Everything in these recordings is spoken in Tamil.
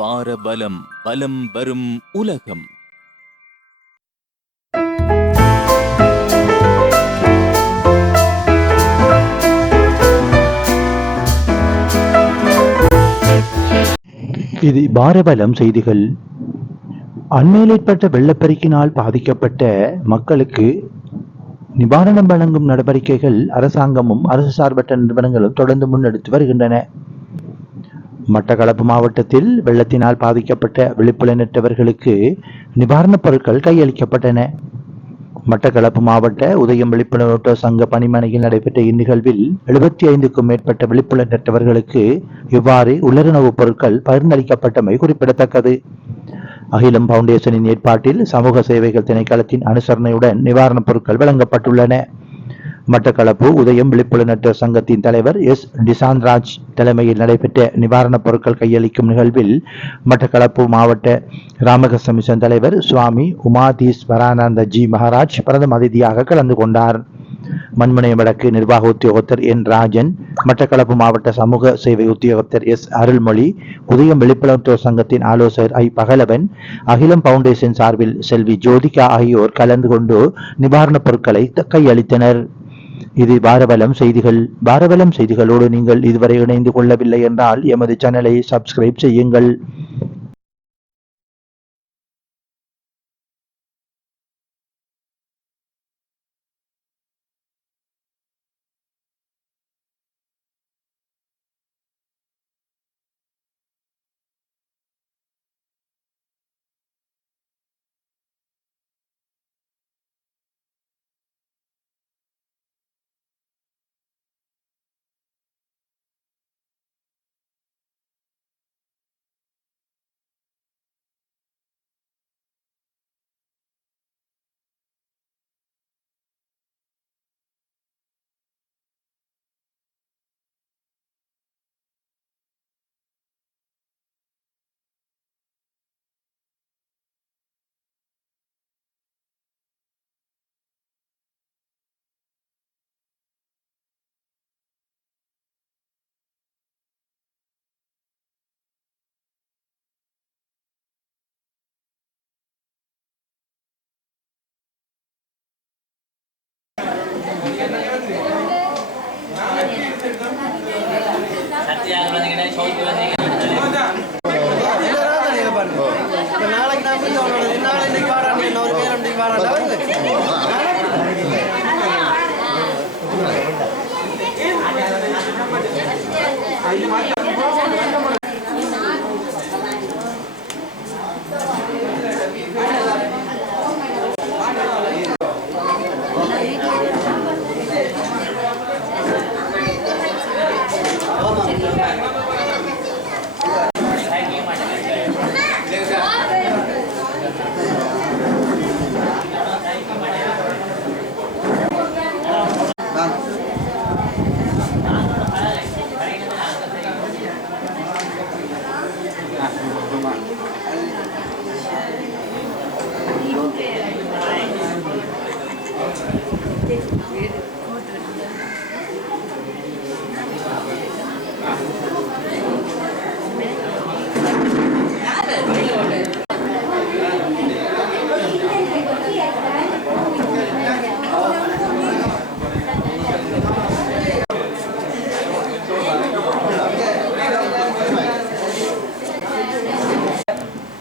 வாரபலம் பலம் வரும் உலகம். இது பாரபலம் செய்திகள். அண்மையில் ஏற்பட்ட வெள்ளப்பெருக்கினால் பாதிக்கப்பட்ட மக்களுக்கு நிவாரணம் வழங்கும் நடவடிக்கைகள் அரசாங்கமும் அரசு சார்பற்ற நிறுவனங்களும் தொடர்ந்து முன்னெடுத்து வருகின்றன. மட்டக்களப்பு மாவட்டத்தில் வெள்ளத்தினால் பாதிக்கப்பட்ட விழிப்புணர்வற்றவர்களுக்கு நிவாரணப் பொருட்கள் கையளிக்கப்பட்டன. மட்டக்களப்பு மாவட்ட உதயம் விழிப்புணர்வு சங்க பணிமனையில் நடைபெற்ற இந்நிகழ்வில் 75க்கும் மேற்பட்ட விழிப்புணர்வற்றவர்களுக்கு இவ்வாறு உள்ளுணவுப் பொருட்கள் பகிர்ந்தளிக்கப்பட்டமை குறிப்பிடத்தக்கது. அகிலம் பவுண்டேஷனின் ஏற்பாட்டில் சமூக சேவைகள் திணைக்களத்தின் அனுசரணையுடன் நிவாரணப் பொருட்கள் வழங்கப்பட்டுள்ளன. மட்டக்களப்பு உதயம் விழிப்புணர்வு சங்கத்தின் தலைவர் எஸ் டிசான்ராஜ் தலைமையில் நடைபெற்ற நிவாரணப் பொருட்கள் கையளிக்கும் நிகழ்வில் மட்டக்களப்பு மாவட்ட ராமகிருஷ்ண மிஷன் தலைவர் சுவாமி உமாதீஸ்வரானந்த ஜி மகாராஜ் பிரதம அதிதியாக கலந்து கொண்டார். மண்முனை வடக்கு நிர்வாக உத்தியோகத்தர் என் ராஜன், மட்டக்களப்பு மாவட்ட சமூக சேவை உத்தியோகத்தர் எஸ் அருள்மொழி, உதயம் விழிப்புணர்வு சங்கத்தின் ஆலோசகர் ஐ பகலவன், அகிலம் பவுண்டேஷன் சார்பில் செல்வி ஜோதிகா ஆகியோர் கலந்து கொண்டு நிவாரணப் பொருட்களை கையளித்தனர். இது பாரபலம் செய்திகள். பாரபலம் செய்திகளோடு நீங்கள் இதுவரை இணைந்து கொள்ளவில்லை என்றால் எமது சேனலை சப்ஸ்கிரைப் செய்யுங்கள்.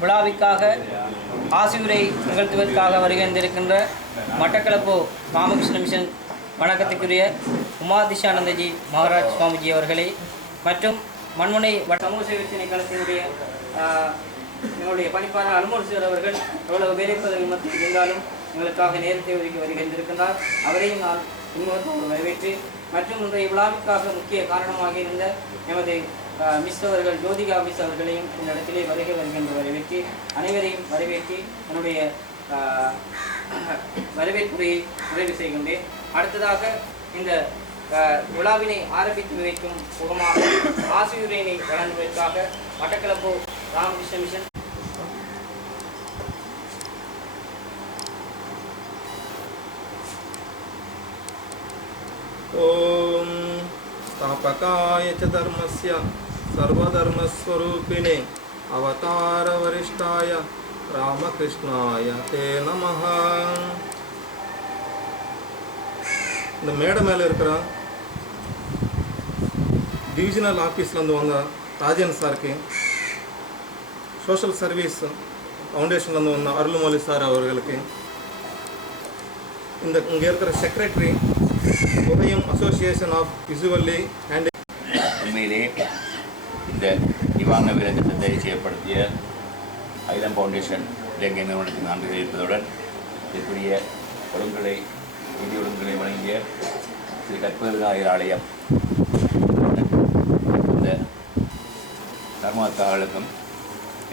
விழாவிற்காக ஆசியுரை நிகழ்த்துவதற்காக வருகின்றிருக்கின்ற மட்டக்களப்பு ராமகிருஷ்ண மிஷன் வணக்கத்துக்குரிய உமாதிஷானந்தஜி மகாராஜ் சுவாமிஜி அவர்களே மற்றும் மண்முனை சமூக சேவை திணைக்களத்தினுடைய எங்களுடைய பணிப்பாளர் அனுமோர் அவர்கள் எவ்வளவு வேலைப்பதவி மத்தியில் இருந்தாலும் எங்களுக்காக நேரத்தை ஒதுக்கி வருகின்றிருக்கின்றார். அவரையும் நான் இன்னொரு வரவேற்று மற்றும் இன்றைய விழாவிற்காக முக்கிய காரணமாக இருந்த எமது மிஸ் அவர்கள் ஜோதிகா மிஸ் அவர்களையும் இந்த இடத்திலே வருகை வருகின்ற வரவேற்று அனைவரையும் வரவேற்று என்னுடைய வரவேற்புரையை நிறைவு செய்கின்றேன். அடுத்ததாக இந்த விழாவினை ஆரம்பித்து வைக்கும் முகமாக ஆசியுரையினை வழங்குவதற்காக மட்டக்களப்பு ராமகிருஷ்ண மிஷன் ओम स्थापकाय च धर्मस्य सर्वधर्मस्वरूपिणे अवतारवरिष्ठाय रामकृष्णाय ते नमः. இந்த மேடை மேலே இருக்கிற டிவிஷனல் ஆஃபீஸ்லேருந்து வந்த ராஜன் சாருக்கு, சோஷியல் சர்வீஸ் ஃபவுண்டேஷன்லேருந்து வந்த அருள்மொழி சார் அவர்களுக்கு, இங்கே இருக்கிற செக்ரட்டரி உதயம் அசோசியேஷன் ஆஃப் விசுவல்லி அண்ட் உண்மையிலே இந்த நிவாரண விலை திட்டத்தை செயல்படுத்திய ஐலம் ஃபவுண்டேஷன் இலங்கை நிறுவனத்தின் நன்றி தெரிவிப்பதுடன் இதற்குரிய நிதி ஒழுங்குகளை வழங்கிய ஸ்ரீ கற்பகநாயகர் ஆலயம் இந்த தர்மாத்தாளுக்கும்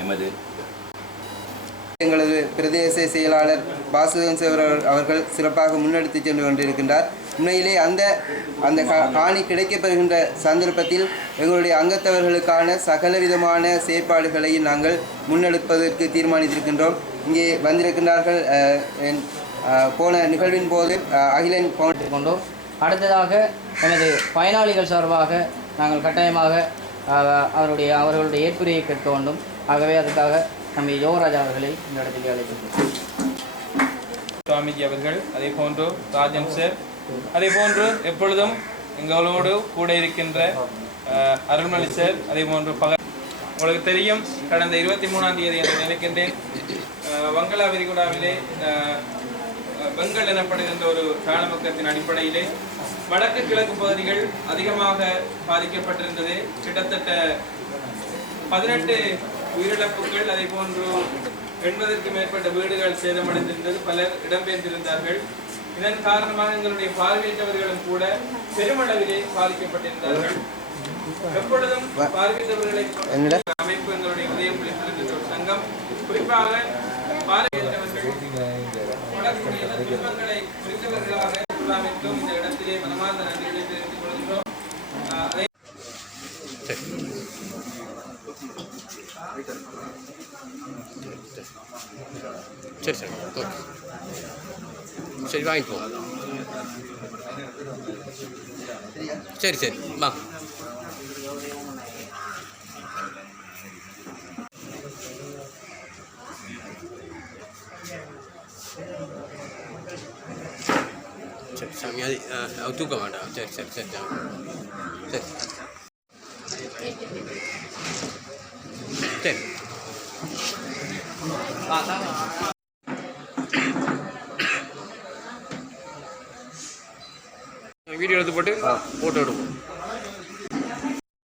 எமது எங்களது பிரதேச செயலாளர் வாசுதேவன் சேவர் அவர்கள் சிறப்பாக முன்னெடுத்து சென்று கொண்டிருக்கின்றார். உண்மையிலே அந்த காணி கிடைக்கப்பெறுகின்ற சந்தர்ப்பத்தில் எங்களுடைய அங்கத்தவர்களுக்கான சகலவிதமான செயற்பாடுகளையும் நாங்கள் முன்னெடுப்பதற்கு தீர்மானித்திருக்கின்றோம். இங்கே வந்திருக்கின்றார்கள். போன நிகழ்வின் போது அகிலன் கொண்டோம். அடுத்ததாக எனது பயனாளிகள் சார்பாக நாங்கள் கட்டாயமாக அவர்களுடைய ஏற்புரையை கேட்க வேண்டும். ஆகவே அதுக்காக நம்ம யோகராஜா அவர்களை இந்த இடத்தில் அழைக்கின்றோம். சுவாமிஜி அவர்கள், அதே போன்று ராஜன் சார், அதே போன்று எப்பொழுதும் எங்களோடு கூட இருக்கின்ற அருள்மொழி சார், அதே போன்று உங்களுக்கு தெரியும், கடந்த 23ஆம் தேதி என்று நினைக்கின்றேன், வங்களா விரிகுடாவிலே வெங்கல் எனப்படுகின்ற ஒரு தாளமுக்கத்தின் அடிப்படையிலே வடக்கு கிழக்கு பகுதிகள் அதிகமாக பாதிக்கப்பட்டிருந்தது. கிட்டத்தட்ட 18 உயிரிழப்புகள், அதே போன்று 80க்கும் மேற்பட்ட வீடுகள் சேதமடைந்திருந்தது. பலர் இடம்பெயர்ந்திருந்தார்கள். இதன் காரணமாக எங்களுடைய பார்வையற்றவர்களும் கூட பெருமளவிலே பாதிக்கப்பட்டிருந்தார்கள். எப்பொழுதும் பார்வையற்றவர்களை அமைப்பு எங்களுடைய உதயம் விழித்திருக்கின்ற ஒரு சங்கம், குறிப்பாக பார்வையற்றவர்கள் துன்பங்களை புரிந்தவர்களாக அமைக்கும் இந்த இடத்திலே மனமார்ந்த நன்றிகளை தெரிவித்துக் கொள்கின்றோம். சரி சரி ஓகே, சரி வாங்கிட்டு போ. சரி சரி வா. சரி சாமி, அது தூக்க வேண்டாம். சரி சரி சரி சரி சரி வீடியோ எடுத்து போட்டு ஃபோட்டோ எடுப்போம்.